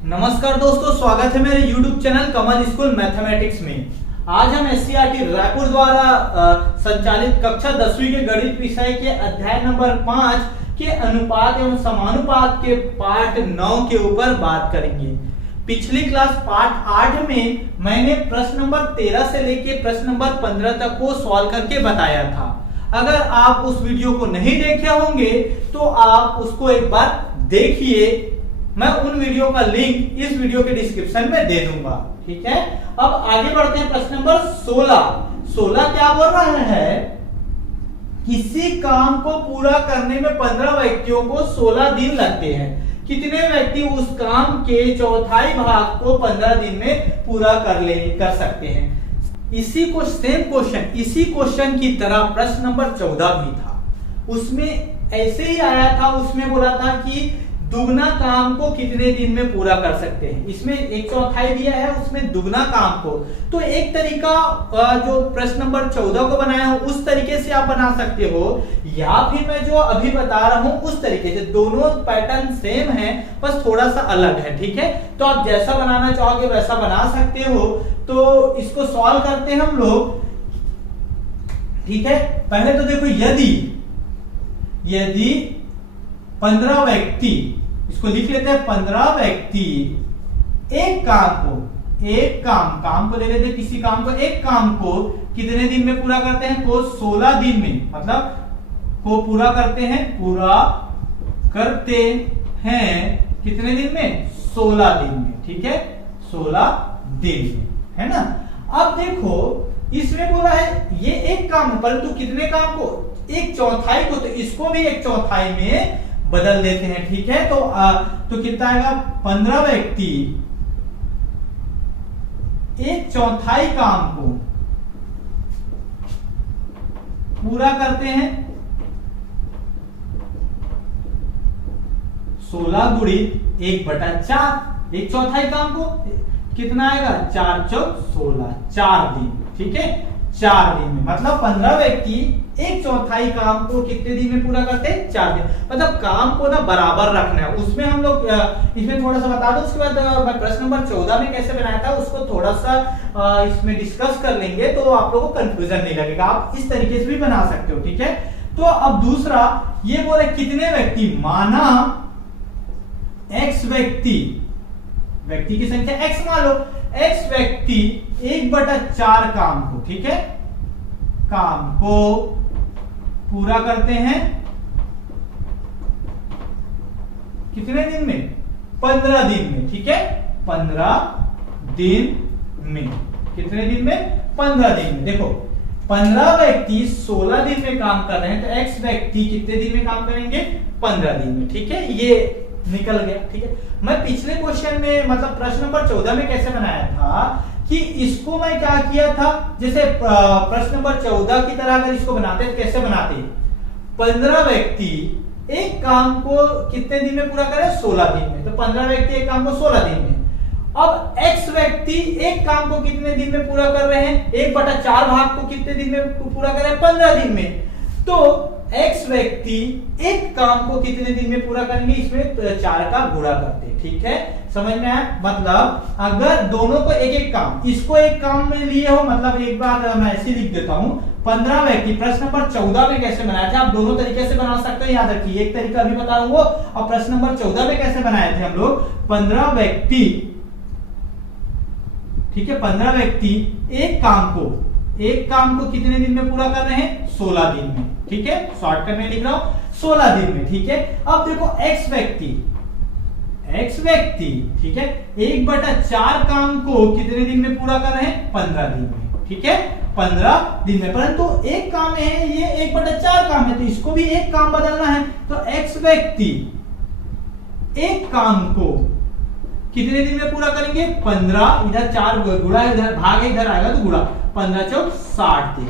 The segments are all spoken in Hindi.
नमस्कार दोस्तों, स्वागत है मेरे YouTube चैनल कमल स्कूल मैथमेटिक्स में। आज हम एससीईआरटी रायपुर द्वारा संचालित कक्षा 10वीं के गणित विषय के अध्याय नंबर 5 के अनुपात एवं समानुपात के पाठ 9 के ऊपर बात करेंगे। पिछली क्लास पाठ 8 में मैंने प्रश्न नंबर 13 से लेके प्रश्न नंबर 15 तक को सॉल्व करके बताया था। अगर आप उस वीडियो को नहीं देखे होंगे तो आप उसको एक बार देखिए। मैं उन वीडियो का लिंक इस वीडियो के डिस्क्रिप्शन में दे दूंगा। ठीक है, अब आगे बढ़ते हैं। प्रश्न नंबर 16 क्या बोल रहा है? किसी काम को पूरा करने में 15 व्यक्तियों को 16 दिन लगते हैं। कितने व्यक्ति उस काम के चौथाई भाग को 15 दिन में पूरा कर सकते हैं? इसी को सेम क्वेश्चन, इसी क्वेश्चन की तरह प्रश्न नंबर 14 भी था। उसमें ऐसे ही आया था। उसमें बोला था कि दुगना काम को कितने दिन में पूरा कर सकते हैं। इसमें एक चौथाई दिया है, उसमें दुगना काम को। तो एक तरीका जो प्रश्न नंबर 14 को बनाया हो उस तरीके से आप बना सकते हो, या फिर मैं जो अभी बता रहा हूं उस तरीके से। दोनों पैटर्न सेम है, बस थोड़ा सा अलग है। ठीक है, तो आप जैसा बनाना चाहोगे वैसा बना सकते हो। तो इसको सॉल्व करते हैं हम लोग। ठीक है, पहले तो देखो, यदि 15 व्यक्ति, इसको लिख लेते हैं, 15 व्यक्ति एक काम को ले लेते हैं। किसी काम को, एक काम को कितने दिन में पूरा करते हैं? को 16 दिन में, मतलब को पूरा करते हैं कितने दिन में? 16 दिन में। ठीक है, 16 दिन में, है ना। अब देखो, इसमें बोला है ये एक काम है, परंतु कितने काम को? एक चौथाई को। तो इसको भी एक चौथाई में बदल देते हैं। ठीक है, तो कितना आएगा? 15 व्यक्ति एक चौथाई काम को पूरा करते हैं। 16 गुणित 1/4, एक चौथाई काम को कितना आएगा? 4 चौक 16, 4 दिन। ठीक है, 4 दिन में, मतलब 15 व्यक्ति एक चौथाई काम को कितने दिन में पूरा करते हैं? 4 दिन। मतलब काम को ना बराबर रखना है। उसमें हम लोग इसमें थोड़ा सा बता दो, उसके बाद मैं प्रश्न नंबर 14 में कैसे बनाया था उसको थोड़ा सा इसमें डिस्कस कर लेंगे, तो आप लोगों को कंफ्यूजन नहीं लगेगा। आप इस तरीके से भी बना सकते हो। ठीक है, तो अब दूसरा ये बोले कितने व्यक्ति, माना x व्यक्ति की संख्या x मान लो, x व्यक्ति 1/4 काम को, ठीक है, काम को पूरा करते हैं कितने दिन में? 15 दिन में। ठीक है, 15 दिन में। कितने दिन में? 15 दिन में। देखो, 15 व्यक्ति 16 दिन में काम कर रहे हैं, तो x व्यक्ति कितने दिन में काम करेंगे? 15 दिन में। ठीक है, ये निकल गया। ठीक है, मैं पिछले क्वेश्चन में, मतलब प्रश्न नंबर 14 में कैसे बनाया था कि इसको मैं क्या किया था, जैसे प्रश्न नंबर 14 की तरह अगर इसको बनाते तो कैसे बनाते? 15 व्यक्ति एक काम को कितने दिन में पूरा करें? 16 दिन में। तो 15 व्यक्ति एक काम को 16 दिन में। अब x व्यक्ति एक काम को कितने दिन में पूरा कर रहे हैं? 1/4 भाग को कितने दिन में पूरा कर रहे हैं? 15 दिन में। तो x व्यक्ति एक काम को कितने दिन में पूरा करेंगे? इसमें 4 का गुणा करते हैं। ठीक है, समझ में आया? मतलब अगर दोनों को एक एक काम, इसको एक काम में लिए हो, मतलब एक बार मैं ऐसे लिख देता हूं, 15 व्यक्ति प्रश्न नंबर 14 में कैसे बनाया था, आप दोनों तरीके से बना सकते हो। याद रखिए, एक तरीका अभी बता रहा हूं, और प्रश्न नंबर 14 में कैसे बनाए थे हम लोग? 15 व्यक्ति, ठीक है, 15 व्यक्ति एक काम को कितने दिन में पूरा कर रहे हैं? 16 दिन में। ठीक है, शॉर्टकट में लिख रहा हूं, 16 दिन में। ठीक है, अब देखो x व्यक्ति, ठीक है, 1/4 काम को कितने दिन में पूरा कर रहे हैं? 15 दिन में। ठीक है, 15 दिन में, परंतु एक काम है, ये 1/4 काम है, तो इसको भी एक काम बदलना है। तो x व्यक्ति एक काम को कितने दिन में पूरा करेंगे? 15, इधर 4 गुणा, इधर भाग है, इधर आएगा तो गुणा, 15 चौक 60 दिन।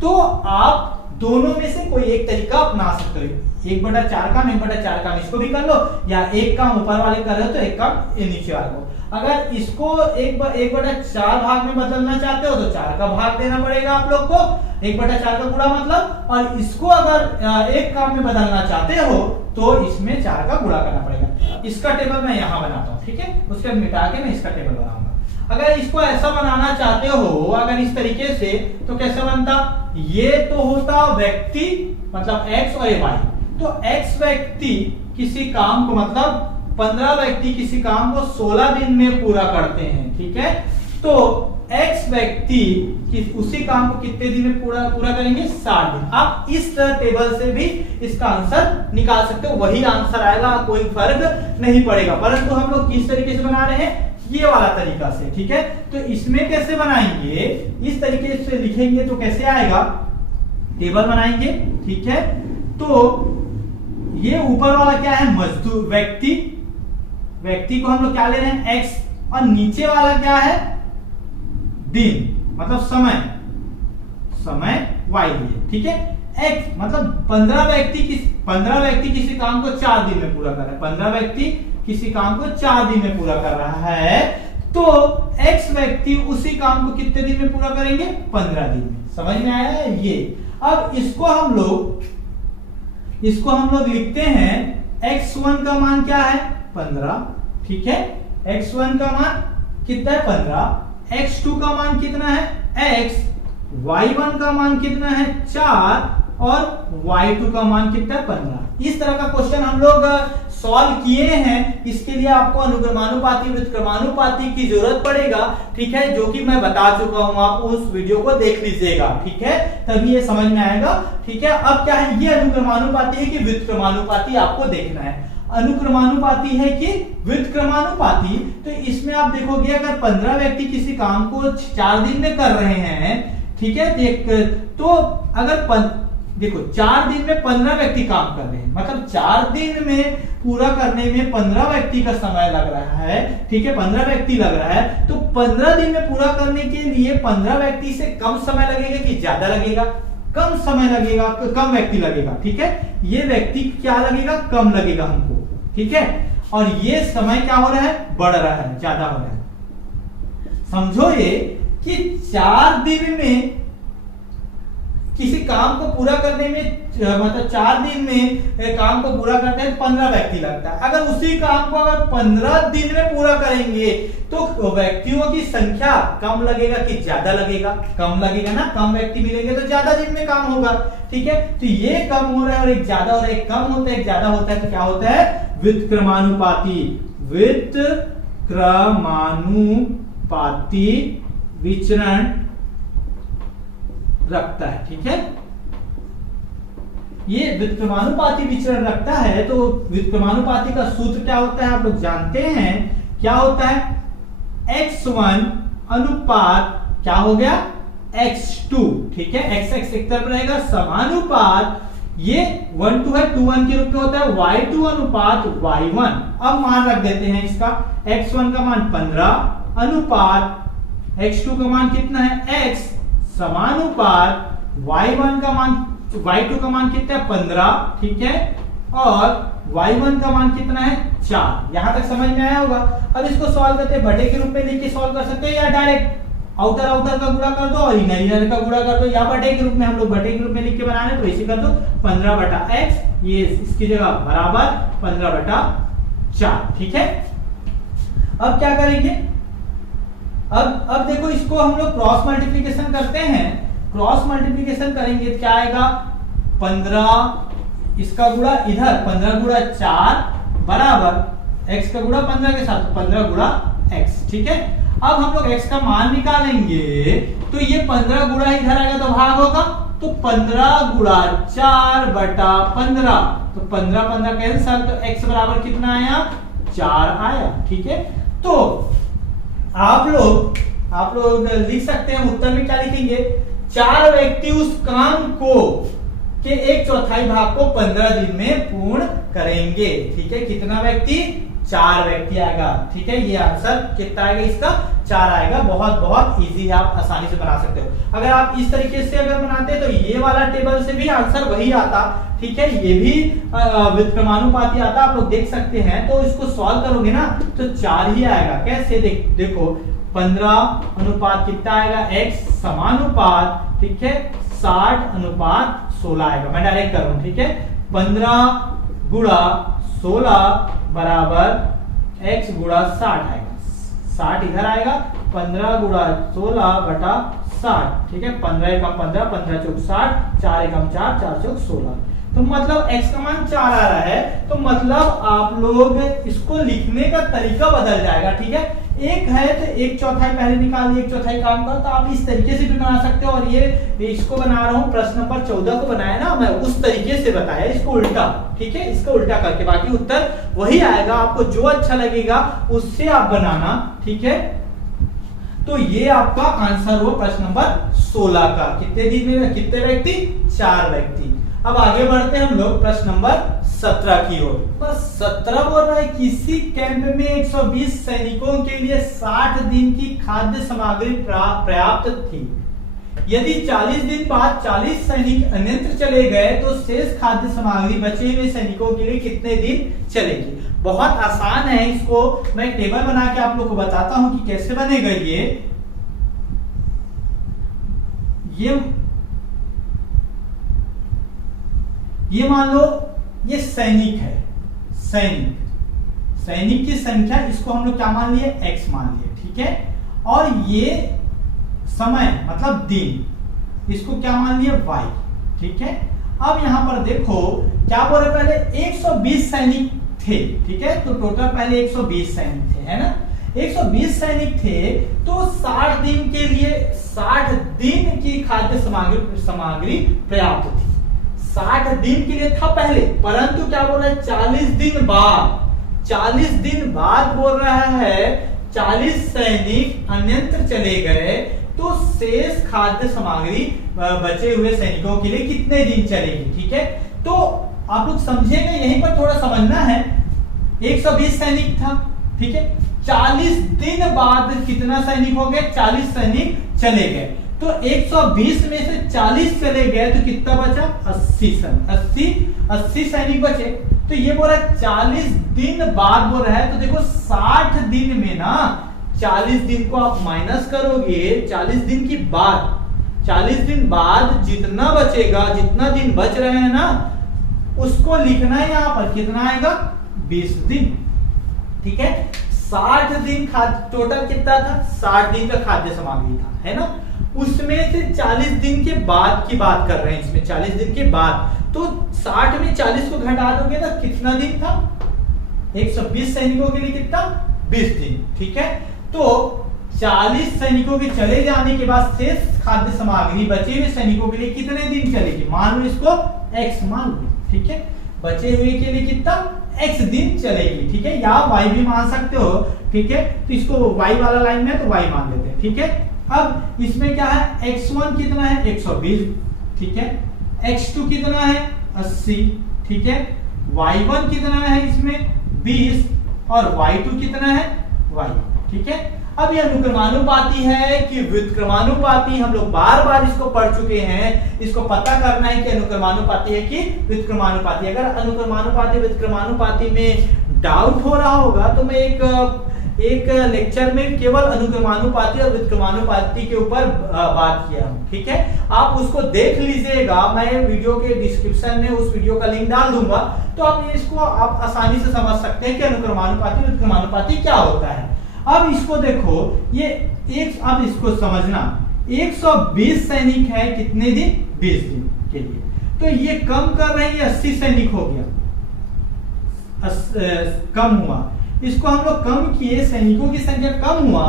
तो आप दोनों में से कोई एक तरीका अपना सकते हो। 1/4 काम, 1/4 काम इसको भी कर लो, या एक काम ऊपर वाले कर रहे हो तो एक काम नीचे वाले को। अगर इसको 1/4 भाग में बदलना चाहते हो तो 4 का भाग देना पड़ेगा आप लोग को, 1/4 का गुणा मतलब। और इसको अगर एक काम में बदलना चाहते हो तो इसमें 4 का गुणा करना पड़ेगा। इसका टेबल मैं यहां बनाता हूं, ठीक है, उसके बाद मिटा के मैं इसका टेबल बनाऊंगा। अगर इसको ऐसा बनाना चाहते हो, अगर इस तरीके से, तो कैसे बनता, ये तो होता व्यक्ति, मतलब x और y, तो x व्यक्ति किसी काम को, मतलब 15 व्यक्ति किसी काम को 16 दिन में पूरा करते हैं, ठीक है, तो x व्यक्ति उसी काम को कितने दिन में पूरा करेंगे, 60 दिन। आप इस टेबल से भी इसका आंसर निकाल सकते हो, वही आंसर आएगा, कोई फर्क नहीं पड़ेगा। परंतु हम लोग किस तरीके से बना रहे हैं, ये वाला तरीका से, ठीक है। तो इसमें कैसे बनाएंगे, इस तरीके से लिखेंगे तो कैसे आएगा, टेबल बनाएंगे, ठीक है। तो ये ऊपर वाला क्या है, मजदूर, व्यक्ति को हम लोग क्या ले रहे हैं, x, और नीचे वाला क्या है, दिन, मतलब समय y लिए, ठीक है। x मतलब 15 व्यक्ति किसी काम को 4 दिन में पूरा कर रहा है, 15 व्यक्ति किसी काम को 4 दिन में पूरा कर रहा है, तो x व्यक्ति उसी काम को कितने दिन में पूरा करेंगे, 15 दिन में। समझ में आया है ये। अब इसको हम लोग लिखते हैं, x1 का मान क्या है, 15, ठीक है, x1 का मान कितना है, 15, x2 का मान कितना है, x, y1 का मान कितना है, 4, और y2 का मान कितना है, 15। इस तरह का क्वेश्चन हम लोग सॉल्व किए हैं। इसके लिए आपको अनुक्रमानुपाती, व्युत्क्रमानुपाती की जरूरत पड़ेगा, ठीक है, जो कि मैं बता चुका हूं, आप उस वीडियो को देख लीजिएगा, ठीक है, तभी ये समझ में आएगा, ठीक है। अब क्या है, ये अनुक्रमानुपाती है कि व्युत्क्रमानुपाती, आपको देखना है अनुक्रमानुपाती है कि व्युत्क्रमानुपाती। तो इसमें आप देखोगे, अगर 15 व्यक्ति किसी काम को 4 दिन में कर रहे हैं, ठीक है, तो अगर देखो 4 दिन में 15 व्यक्ति काम कर रहे हैं, मतलब 4 दिन में पूरा करने में 15 व्यक्ति का समय लग रहा है, ठीक है, 15 व्यक्ति लग रहा है, तो 15 दिन में पूरा करने के लिए 15 व्यक्ति से कम समय लगेगा कि ज्यादा लगेगा, कम समय लगेगा, कम व्यक्ति लगेगा, ठीक है, ये व्यक्ति क्या लगेगा, कम लगेगा हमको, ठीक है, और ये समय क्या हो रहा है, बढ़ रहा है, ज्यादा हो रहा है। समझो ये कि 4 दिन में किसी काम को पूरा करने में, मतलब 4 दिन में काम को पूरा करते हैं 15 व्यक्ति लगता है। अगर उसी काम को अगर 15 दिन में पूरा करेंगे तो व्यक्तियों की संख्या कम लगेगा कि ज्यादा लगेगा, कम लगेगा ना, कम व्यक्ति मिलेंगे तो ज्यादा दिन में काम होगा, ठीक है। तो ये कम हो रहा है और एक ज्यादा हो रहा है, एक कम होता है एक ज्यादा होता है, तो क्या होता है, व्युत्क्रमानुपाती, व्युत्क्रमानुपाती विचरण रखता है, ठीक है। ये व्युत्क्रमानुपाती विचरण रखता है। तो व्युत्क्रमानुपाती का सूत्र क्या होता है, आप लोग जानते हैं, क्या होता है, x1 अनुपात क्या हो गया, x2, ठीक है, x एक तरफ रहेगा, समानुपात, ये 1 2 है, 2 1 के रूप में होता है, y2 अनुपात y1। अब मान रख देते हैं इसका, x1 का मान 15 अनुपात x2 का मान कितना है, x, समानुपात y1 का मान, y2 का मान कितना है, 15, ठीक है, और y1 का मान कितना है, 4। यहां तक समझ में आया होगा। अब इसको सॉल्व करते हैं, बटे के रूप में लिख के सॉल्व कर सकते हैं, या डायरेक्ट आउटर का गुणा कर दो और इनर का गुणा कर दो, या बटे के रूप में, हम लोग बटे के रूप में लिख के बना रहे तो इसे कर दो 15/x, ये इसकी जगह बराबर 15/4, ठीक है। अब क्या करेंगे, अब देखो, इसको हम लोग क्रॉस मल्टीप्लिकेशन करते हैं। क्रॉस मल्टीप्लिकेशन करेंगे क्या आएगा, 15 इसका गुणा इधर, 15 गुणा 4 बराबर x का गुणा 15 के साथ, 15 गुणा x, ठीक है। अब हम लोग x का मान निकालेंगे, तो ये 15 गुणा इधर आएगा तो भाग होगा, तो 15 गुणा 4/15, तो 15 कैंसल, तो x बराबर कितना आया, 4 आया, ठीक है। तो आप लोग लिख सकते हैं, उत्तर में क्या लिखेंगे, 4 व्यक्ति उस काम को के 1/4 भाग को 15 दिन में पूर्ण करेंगे, ठीक है। कितना व्यक्ति, 4 व्यक्ति आएगा, ठीक है। ये आंसर कितना आएगा इसका, 4 आएगा। बहुत इजी है, आप आसानी से बना सकते हो। अगर आप इस तरीके से अगर बनाते तो ये वाला टेबल से भी आंसर वही आता, ठीक है, ये भी व्युत्क्रमानुपाती आता, आप लोग देख सकते हैं। तो इसको सॉल्व करोगे ना तो 4 ही आएगा। कैसे, देखो 15 अनुपात कितना आएगा, x, समानुपात, ठीक है, 60/16 आएगा। मैं डायरेक्ट कर रहा हूं, ठीक है, 15 गुणा 16 बराबर x गुणा 60 आएगा, 60 इधर आएगा, 15 गुणा 16 बटा 60, ठीक है। 15 एकम 15, 15 चौक 60, 4 एकम 4, 4 चौक 16। तो मतलब x का मान 4 आ रहा है, तो मतलब आप लोग इसको लिखने का तरीका बदल जाएगा, ठीक है। एक है तो एक चौथाई पहले निकाल दिए, एक चौथाई काम का, तो आप इस तरीके से भी बना सकते हो। और ये इसको बना रहा हूँ, प्रश्न नंबर 14 को बनाया ना मैं, उस तरीके से बताया, इसको उल्टा, ठीक है, इसको उल्टा करके, बाकी उत्तर वही आएगा। आपको जो अच्छा लगेगा उससे आप बनाना, ठीक है। तो ये आपका आंसर हुआ प्रश्न नंबर 16 का। कितने दिन में कितने व्यक्ति? 4 व्यक्ति। अब आगे बढ़ते हैं हम लोग प्रश्न नंबर 17 की ओर। बस 17 बोल रहा है, किसी कैंप में 120 सैनिकों के लिए 60 दिन की खाद्य सामग्री पर्याप्त थी। यदि 40 दिन बाद 40 सैनिक अन्यत्र चले गए तो शेष खाद्य सामग्री बचे हुए सैनिकों के लिए कितने दिन चलेगी? बहुत आसान है, इसको मैं टेबल बना के आप लोग को बताता हूं कि कैसे बनेगा। ये मान लो ये सैनिक है, सैनिक की संख्या, इसको हम लोग क्या मान लिए? x मान लिए, ठीक है। और ये समय मतलब दिन, इसको क्या मान लिए? y, ठीक है। अब यहां पर देखो क्या बोल रहे, पहले 120 सैनिक थे, ठीक है। तो टोटल पहले 120 सैनिक थे, है ना। 120 सैनिक थे तो 60 दिन के लिए 60 दिन की खाद्य सामग्री पर्याप्त थी। 60 दिन के लिए था पहले, परंतु क्या बोल रहा है? 40 दिन बाद, 40 दिन बाद बोल रहा है 40 सैनिक अन्यत्र चले गए तो शेष खाद्य सामग्री बचे हुए सैनिकों के लिए कितने दिन चलेगी, ठीक है। तो आप लोग समझेंगे, यहीं पर थोड़ा समझना है। 120 सैनिक था, ठीक है। 40 दिन बाद कितना सैनिक हो गए? 40 सैनिक चले गए। तो 120 में से 40 चले गए तो कितना बचा? 80 सैनिक बचे। तो ये बोल रहा है 40 दिन बाद बोल रहा है, तो देखो 60 दिन में ना 40 दिन को आप माइनस करोगे, 40 दिन की बाद, 40 दिन बाद जितना बचेगा, जितना दिन बच रहे हैं ना, उसको लिखना है यहां पर। कितना आएगा? 20 दिन, ठीक है। 60 दिन टोटल कितना था? 60 दिन का खाद्य सामग्री था, है ना। उसमें से 40 दिन के बाद की बात कर रहे हैं, इसमें 40 दिन के बाद, तो 60 में 40 को घटा दोगे तो कितना दिन था? 120 सैनिकों के लिए कितना? 20 दिन, ठीक है। तो 40 सैनिकों के चले जाने के बाद शेष खाद्य सामग्री बचे हुए सैनिकों के लिए कितने दिन चलेगी? मान लो इसको x मान लो, ठीक है। बचे हुए के लिए कितना? x दिन चलेगी, ठीक है। या y भी मान सकते हो, ठीक है। तो इसको y वाला लाइन में तो y मान लेते हैं, ठीक है। अब इसमें क्या है? x1 कितना है? 120, ठीक है। x2 कितना है? 80, ठीक है। y1 कितना है इसमें? 20, और y2 कितना है? y, ठीक है। अब यह अनुक्रमानुपाती है कि व्युत्क्रमानुपाती, हम लोग बार बार इसको पढ़ चुके हैं। इसको पता करना है कि अनुक्रमानुपाती है कि व्युत्क्रमानुपाती। अगर अनुक्रमानुपाती व्युत्क्रमानुपाती में डाउट हो रहा होगा तो मैं एक लेक्चर में केवल अनुक्रमानुपाती और व्युत्क्रमानुपाती के ऊपर बात किया हूं, ठीक है। आप उसको देख लीजिएगा, मैं वीडियो के डिस्क्रिप्शन में उस वीडियो का लिंक डाल दूंगा, तो आप इसको आप आसानी से समझ सकते हैं कि अनुक्रमानुपाती व्युत्क्रमानुपाती क्या होता है। अब इसको देखो, ये एक, अब इसको समझना, 120 सैनिक है कितने दिन? 20 दिन के लिए। तो ये कम कर रहे हैं, 80 सैनिक हो गया, कम हुआ। इसको हम लोग कम किए, सैनिकों की संख्या कम हुआ,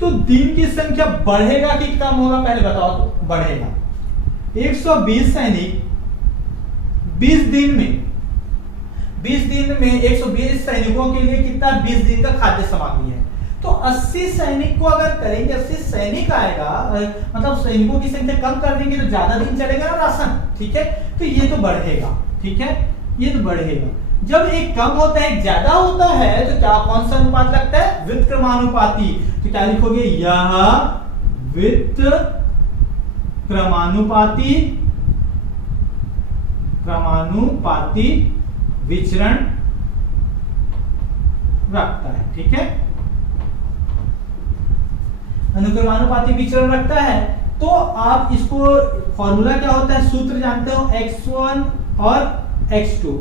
तो दिन की संख्या बढ़ेगा कि कम होगा? पहले बताओ तो। बढ़ेगा। 120 सैनिक 20 दिन में 120 सैनिकों के लिए कितना? 20 दिन का खाद्य सामग्री है। तो 80 सैनिक को अगर करेंगे, 80 सैनिक आएगा, मतलब सैनिकों की संख्या कम कर देंगे तो ज्यादा दिन चलेगा ना राशन, ठीक है। तो ये तो बढ़ेगा, ठीक है, ये तो बढ़ेगा। जब एक कम होता है एक ज्यादा होता है तो क्या, कौन सा अनुपात लगता है? व्युत्क्रमानुपाती। तो क्या लिखोगे? यह व्युत्क्रमानुपाती विचरण रखता है, ठीक है। अनुक्रमानुपाती विचरण रखता है। तो आप इसको, फॉर्मूला क्या होता है? सूत्र जानते हो, x1 और x2।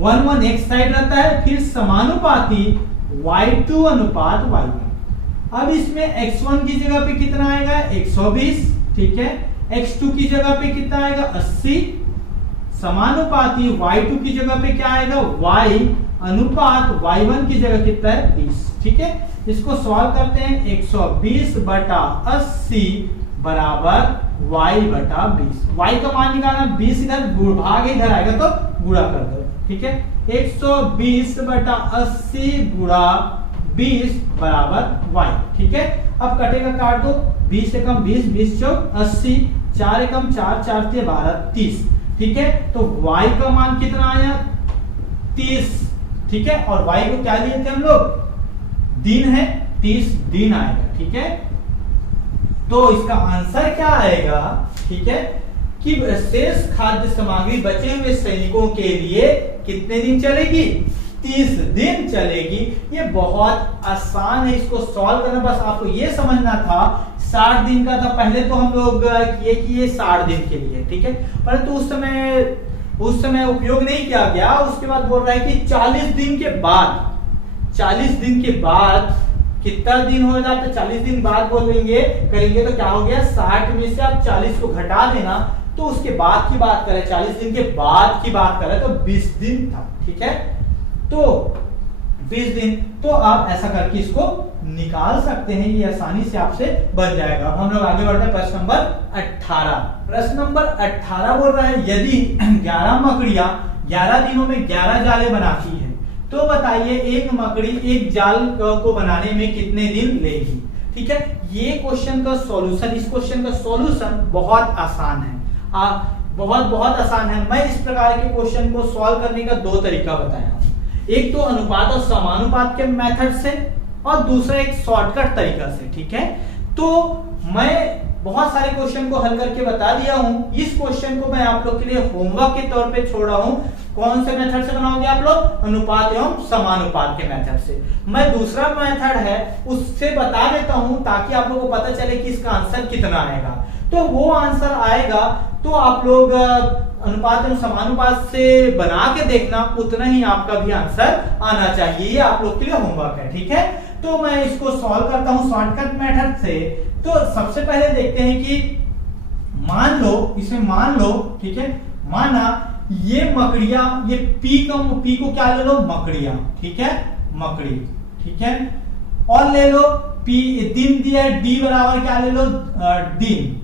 1 1 एक साइड रहता है, फिर समानुपाती y2 अनुपात y1। अब इसमें x1 की जगह पे कितना आएगा 120, ठीक है, x2 की जगह पे कितना आएगा 80, समानुपाती y2 की जगह पे क्या आएगा y अनुपात y1 की जगह कितना है 20, ठीक है। इसको सॉल्व करते हैं, 120 बटा 80 बराबर y बटा 20। y का मान निकालना, 20 इधर भाग इधर आएगा तो गुणा कर दो, ठीक है। 120 बटा 80 गुणा 20 बराबर y, ठीक है। अब कटेगा काट दो, 20 एकम 20, 20 चौक 80, 4 एकम 4, 4 ते 12, 30, ठीक है। तो y का मान कितना आया 30, ठीक है। और y को क्या लिए थे हम लोग, दिन है, 30 दिन आएगा, ठीक है। तो इसका आंसर क्या आएगा, ठीक है, कि शेष खाद्य सामग्री बचे हुए सैनिकों के लिए कितने दिन चलेगी 30 दिन चलेगी। ये बहुत आसान है, इसको सॉल्व करना, बस आपको ये समझना था 60 दिन का था पहले, तो हम लोग किए कि ये 60 दिन के लिए, ठीक है। परंतु उस समय उपयोग नहीं किया गया। उसके बाद बोल रहा है कि 40 दिन के बाद, 40 दिन के बाद कितना दिन हो जाता है, 40 दिन बाद बोलेंगे करेंगे तो क्या हो गया 60 में से आप 40 को घटा देना, तो उसके बाद की बात करें, 40 दिन के बाद की बात करें तो 20 दिन था, ठीक है। तो 20 दिन, तो आप ऐसा करके इसको निकाल सकते हैं, ये आसानी से आपसे बन जाएगा। हम लोग आगे बढ़ते हैं प्रश्न नंबर 18। प्रश्न नंबर 18 बोल रहा है यदि 11 मकड़ियां 11 दिनों में 11 जाले बनाती है तो बताइए एक मकड़ी एक जाल को बनाने में कितने दिन लेगी, ठीक है। ये क्वेश्चन का सॉल्यूशन, इस क्वेश्चन का सॉल्यूशन बहुत आसान है, बहुत आसान है। मैं इस प्रकार के क्वेश्चन को सॉल्व करने का दो तरीका बताया हूं, एक तो अनुपात और समानुपात के मेथड से और दूसरा एक शॉर्टकट तरीका से, ठीक है। तो मैं बहुत सारे क्वेश्चन को हल करके बता दिया हूं, इस क्वेश्चन को मैं आप लोग के लिए होमवर्क के तौर पे छोड़ रहा हूं। कौन से मेथड से बनाओगे आप लोग, अनुपात एवं समानुपात के मेथड से। मैं दूसरा मेथड है उससे बता देता हूं ताकि आप लोगों को पता चले कि इसका आंसर कितना आएगा। तो वो आंसर आएगा तो आप लोग अनुपात एवं समानुपात से बना के देखना, उतना ही आपका भी आंसर आना चाहिए। ये आप लोग के लिए होमवर्क है, ठीक है। तो मैं इसको सॉल्व करता हूं शॉर्टकट मेथड से। तो सबसे पहले देखते हैं कि मान लो, इसमें मान लो, ठीक है, माना ये मकड़ियां, ये पी को क्या ले लो मकड़ियां, ठीक है, मकड़ी, ठीक है। और ले लो पी, दिन दिया है, डी बराबर क्या ले लो दिन,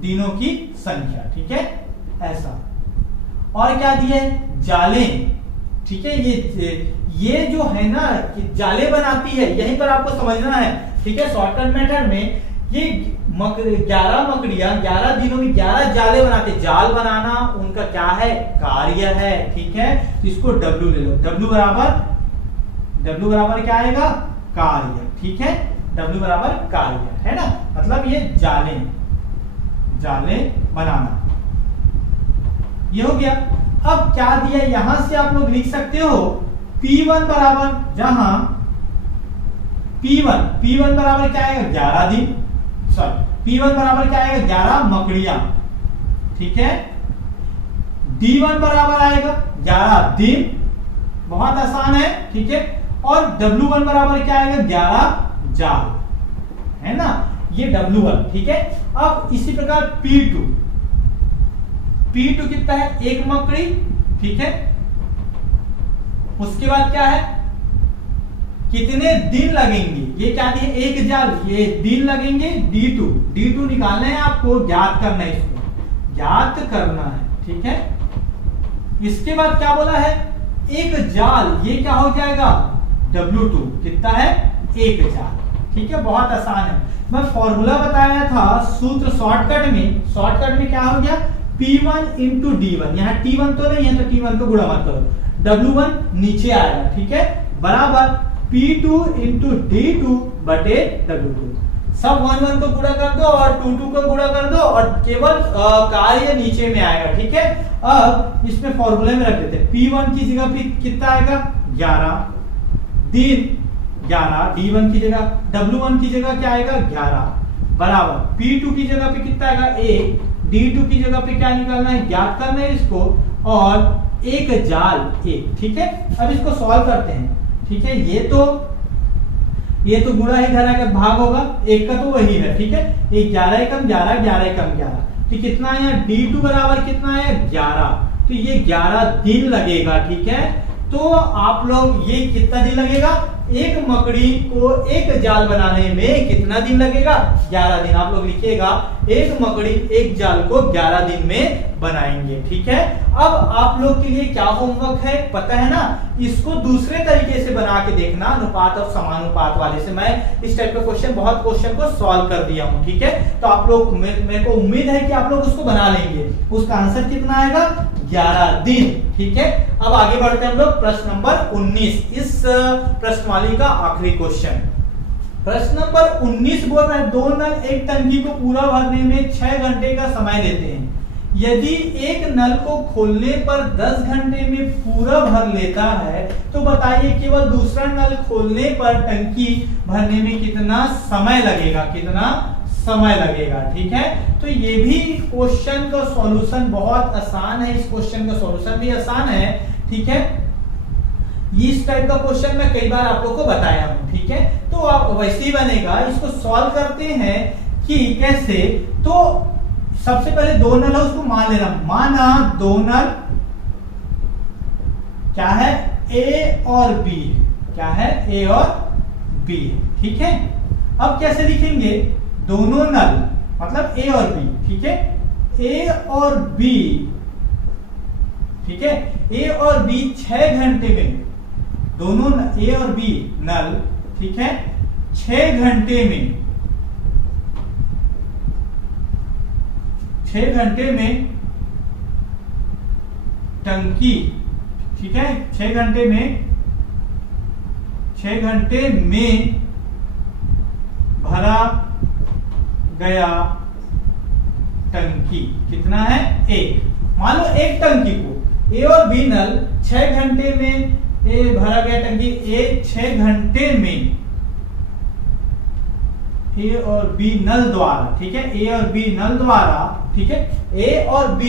दिनों की संख्या, ठीक है, ऐसा। और क्या दिए जाले, ठीक है। ये जो है ना कि जाले बनाती है, यहीं पर आपको समझना है, ठीक है। शॉर्टकट मेथड में ये 11 मकड़ियां 11 दिनों में 11 जाले बनाते, जाल बनाना उनका क्या है कार्य है, ठीक है। इसको W ले लो, W बराबर क्या आएगा कार्य, ठीक है, W बराबर कार्य है ना, मतलब ये जाले बनाना, ये हो गया। अब क्या दिया यहां से आप लोग लिख सकते हो P1 बराबर, जहां P1 बराबर क्या आएगा 11 दिन, सॉरी P1 बराबर क्या आएगा 11 मकड़ियां, ठीक है। D1 बराबर आएगा 11 दिन, बहुत आसान है, ठीक है। और W1 बराबर क्या आएगा 11 जाल, है ना, ये W1, ठीक है। अब इसी प्रकार P2 कितना है एक मकड़ी, ठीक है। उसके बाद क्या है कितने दिन लगेंगे, ये क्या दिए एक जाल, ये दिन लगेंगे D2 निकालना है आपको, ज्ञात करना है, इसको ज्ञात करना है, ठीक है। इसके बाद क्या बोला है एक जाल, ये क्या हो जाएगा W2, कितना है एक जाल, ठीक है, बहुत आसान है। मैं फॉर्मूला बताया था सूत्र शॉर्टकट में क्या हो गया P1 इंटू D1, यहाँ T1 तो नहीं है तो T1 को गुणा मत करो, W1 नीचे आएगा, ठीक है, बराबर P2 इंटू D2 बटे W2, सब 1 को गुणा कर दो और 2 को गुणा कर दो और केवल कार्य नीचे में आएगा, ठीक है। अब इसमें फॉर्मूले में रख देते हैं, P1 की जगह पे कितना आएगा 11 दिन, 11 D1 की जगह, W1 की जगह क्या आएगा 11 बराबर P2 की जगह पे कितना आएगा 1, D2 की जगह पे क्या निकालना है ज्ञात करना है इसको, और एक जाल एक, ठीक है। अब इसको सॉल्व करते हैं, ठीक है। ये तो गुणा ही घरा का भाग होगा, एक का तो वही है, ठीक है। 11 एकम 11, 11 एकम 11, तो कितना है D2 बराबर कितना है 11, तो ये 11 दिन लगेगा, ठीक है। तो आप लोग ये कितना दिन लगेगा, एक मकड़ी को एक जाल बनाने में कितना दिन लगेगा 11 दिन। आप लोग लिखिएगा एक मकड़ी एक जाल को 11 दिन में बनाएंगे, ठीक है। अब आप लोग के लिए क्या होमवर्क है पता है ना, इसको दूसरे तरीके से बना के देखना, अनुपात और समानुपात वाले से। मैं इस टाइप का बहुत क्वेश्चन को सॉल्व कर दिया हूं, ठीक है। तो आप लोग मेरे को उम्मीद है कि आप लोग उसको बना लेंगे। उसका आंसर कितना आएगा 11 दिन, ठीक है। अब आगे बढ़ते हैं हम लोग प्रश्न नंबर 19, इस प्रश्नवाली का आखिरी क्वेश्चन। प्रश्न नंबर 19 बोल रहा है 2 नल एक टंकी को पूरा भरने में 6 घंटे का समय देते हैं। यदि एक नल को खोलने पर 10 घंटे में पूरा भर लेता है तो बताइए केवल दूसरा नल खोलने पर टंकी भरने में कितना समय लगेगा, ठीक है। तो ये भी क्वेश्चन का सॉल्यूशन बहुत आसान है, इस क्वेश्चन का सॉल्यूशन भी आसान है, ठीक है। इस टाइप का क्वेश्चन मैं कई बार आप लोग को बताया हूं, ठीक है। तो आप वैसे ही बनेगा, इसको सॉल्व करते हैं कि कैसे। तो सबसे पहले 2 नल है उसको मान लेना, माना 2 नल क्या है A और B, क्या है A और B, ठीक है। अब कैसे लिखेंगे, दोनों नल मतलब A और B, ठीक है। A और B, ठीक है। A और B 6 घंटे में, दोनों A और B नल, ठीक है, 6 घंटे में टंकी, ठीक है, 6 घंटे में भरा गया टंकी कितना है 1। मान लो एक टंकी को A और B नल 6 घंटे में भरा गया टंकी A 6 घंटे में A और B नल द्वारा, ठीक है, A और B नल द्वारा, ठीक है, A और B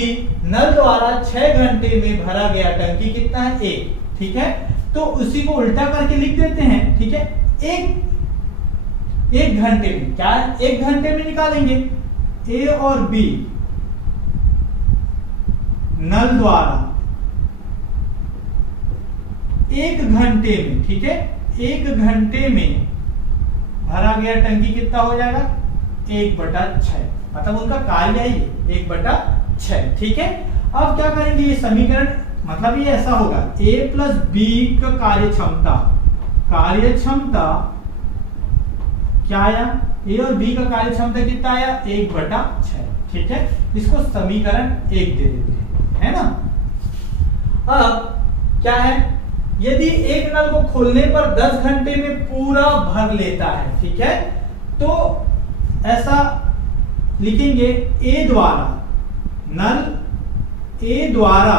नल द्वारा 6 घंटे में भरा गया टंकी कितना है 1, ठीक है। तो उसी को उल्टा करके लिख देते हैं, ठीक है। एक घंटे में क्या है, 1 घंटे में निकालेंगे A और B नल द्वारा 1 घंटे में, ठीक है, 1 घंटे में भरा गया टंकी कितना हो जाएगा 1/6, मतलब उनका कार्य है ये 1/6, ठीक है। अब क्या करेंगे, ये समीकरण मतलब ये ऐसा होगा A प्लस B का कार्यक्षमता क्या आया, A और B का कार्यक्षमता कितना आया 1/6, ठीक है। इसको समीकरण 1 दे देते हैं, है ना। अब क्या है, यदि एक नल को खोलने पर 10 घंटे में पूरा भर लेता है, ठीक है, तो ऐसा लिखेंगे A द्वारा नल A द्वारा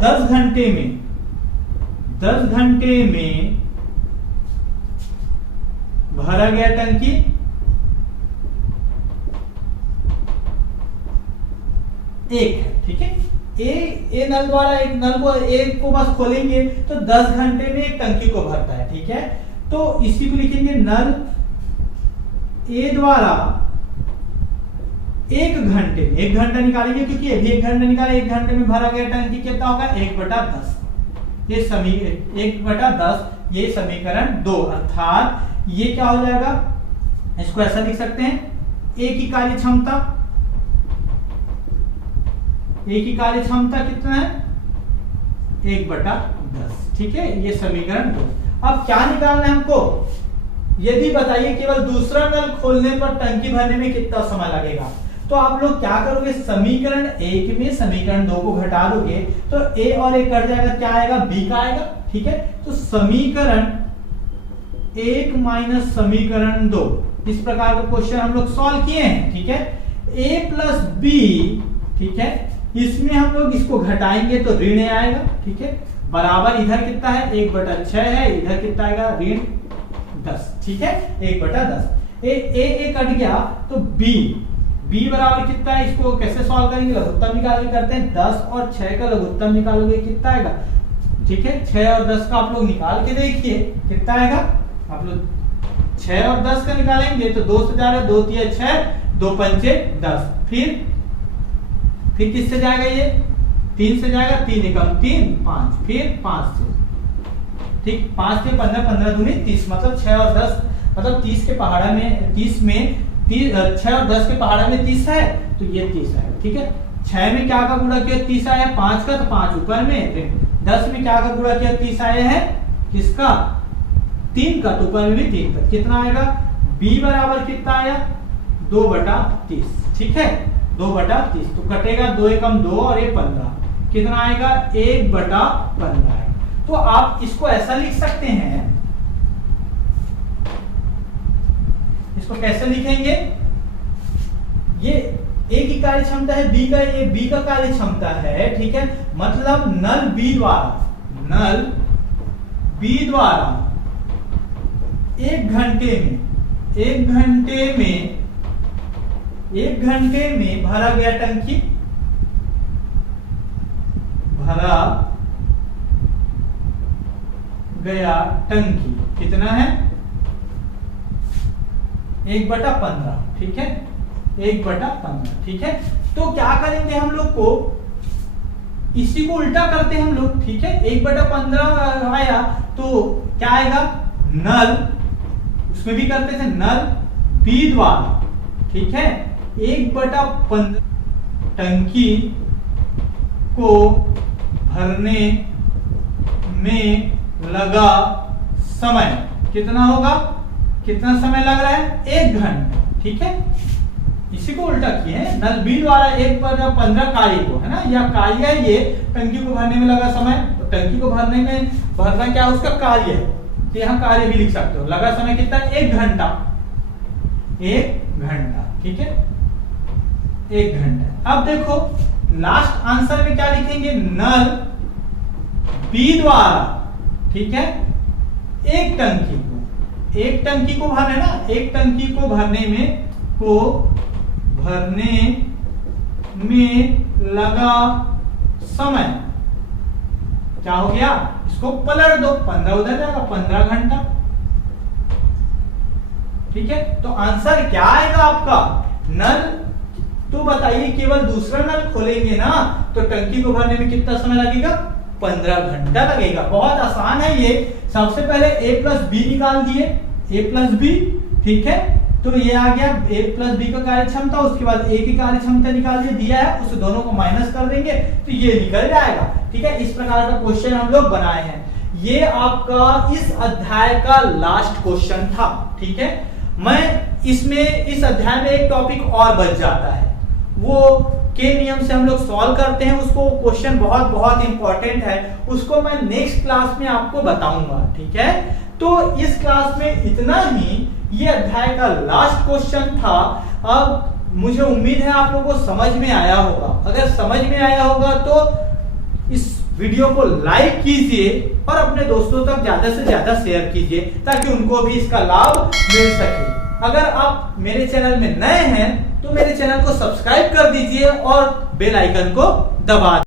10 घंटे में भरा गया टंकी 1 है, ठीक है। ए नल द्वारा एक नल को एक को बस खोलेंगे तो 10 घंटे में एक टंकी को भरता है, ठीक है। तो इसी को लिखेंगे नल ए द्वारा 1 घंटे में, 1 घंटा निकालेंगे क्योंकि अभी 1 घंटा निकाले, 1 घंटे में भरा गया टंकी कितना होगा 1/10, ये 1/10, ये समीकरण 2, अर्थात ये क्या हो जाएगा, इसको ऐसा लिख सकते हैं A की कार्यक्षमता कितना है 1/10, ठीक है, ये समीकरण 2। अब क्या निकालना है हमको, यदि बताइए केवल दूसरा नल खोलने पर टंकी भरने में कितना समय लगेगा। तो आप लोग क्या करोगे, समीकरण 1 में समीकरण 2 को घटा दोगे तो A और A कट जाएगा, क्या आएगा B का आएगा, ठीक है। तो समीकरण 1 माइनस समीकरण 2, इस प्रकार का क्वेश्चन हम लोग सॉल्व किए हैं, ठीक है। A प्लस B, ठीक है, इसमें हम लोग इसको घटाएंगे तो ऋण आएगा, ठीक है, बराबर इधर कितना है 1/6 है, इधर कितना आएगा ऋण 10, ठीक है, 1/10। ए कट गया तो B b बराबर कितना है, इसको कैसे सॉल्व करेंगे, लघुत्तम निकाल के करते हैं। 10 और 6 का लघुत्तम निकालोगे कितना आएगा, ठीक है 6 और 10 का आप लोग निकाल के देखिए कितना आएगा। आप लोग 6 और 10 का निकालेंगे तो 2 से जा रहा है, 2 तिया 6, 2 पंचे 10, फिर किससे जाएगा ये 3 से जाएगा, 3 एकम 3, 5, फिर 5 से, ठीक 5 से 15, 15 दूनी 30, मतलब 6 और 10 मतलब 30 के पहाड़ा में 30 में 6 और 10 के पहाड़ा में 30 है तो ये 30 है, ठीक है। 6 में क्या का गुणा किया 30 आया 5 का, तो 5 ऊपर में, फिर 10 में क्या का गुणा किया 30 आया है किसका 3 का, तो ऊपर में भी 3 का, कितना आएगा b बराबर कितना आया 2/30, ठीक है 2/30, तो कटेगा 2 एकम 2 और ये 15, कितना आएगा 1/15 आएगा। तो आप इसको ऐसा लिख सकते हैं, इसको कैसे लिखेंगे, ये ए की कार्य क्षमता है, बी का ये बी का कार्य क्षमता है, ठीक है, मतलब नल बी द्वारा 1 घंटे में भरा गया टंकी, कितना है 1/15, ठीक है 1/15, ठीक है। तो क्या करेंगे हम लोग को, इसी को उल्टा करते हैं हम लोग, ठीक है 1/15 आया तो क्या आएगा नल, उसमें भी करते थे नल बी द्वारा, ठीक है 1/15 टंकी को भरने में लगा समय कितना होगा, कितना समय लग रहा है 1 घंटा, ठीक है। इसी को उल्टा किए हैं, नल बी द्वारा 1/15 कार्य को, है ना, या कार्य है ये टंकी को भरने में लगा समय, तो टंकी को भरना क्या है उसका कार्य है, तो यहाँ कार्य भी लिख सकते हो, लगा समय कितना 1 घंटा, 1 घंटा, ठीक है 1 घंटा। अब देखो लास्ट आंसर में क्या लिखेंगे, नल बी द्वारा, ठीक है एक टंकी को भरने ना, एक टंकी को भरने में लगा समय क्या हो गया, इसको पलट दो, 15 उधर जाएगा 15 घंटा, ठीक है। तो आंसर क्या आएगा आपका, नल, तो बताइए केवल दूसरा नल खोलेंगे ना तो टंकी को भरने में कितना समय लगेगा, 15 घंटा लगेगा। बहुत आसान है ये, सबसे पहले a प्लस बी निकाल दिए, a प्लस बी, ठीक है, तो ये आ गया a प्लस बी का कार्य क्षमता, उसके बाद a की कार्य क्षमता निकाल दिया है, उस दोनों को माइनस कर देंगे तो ये निकल जाएगा, ठीक है। इस प्रकार का क्वेश्चन हम लोग बनाए हैं, ये आपका इस अध्याय का लास्ट क्वेश्चन था, ठीक है। मैं इसमें इस अध्याय में एक टॉपिक और बच जाता है, वो के नियम से हम लोग सॉल्व करते हैं, उसको क्वेश्चन बहुत इंपॉर्टेंट है, उसको मैं नेक्स्ट क्लास में आपको बताऊंगा, ठीक है। तो इस क्लास में इतना ही, ये अध्याय का लास्ट क्वेश्चन था। अब मुझे उम्मीद है आप लोगों को समझ में आया होगा, अगर समझ में आया होगा तो इस वीडियो को लाइक कीजिए और अपने दोस्तों तक ज्यादा से ज्यादा शेयर कीजिए ताकि उनको भी इसका लाभ मिल सके। अगर आप मेरे चैनल में नए हैं तो मेरे चैनल को सब्सक्राइब कर दीजिए और बेल आइकन को दबा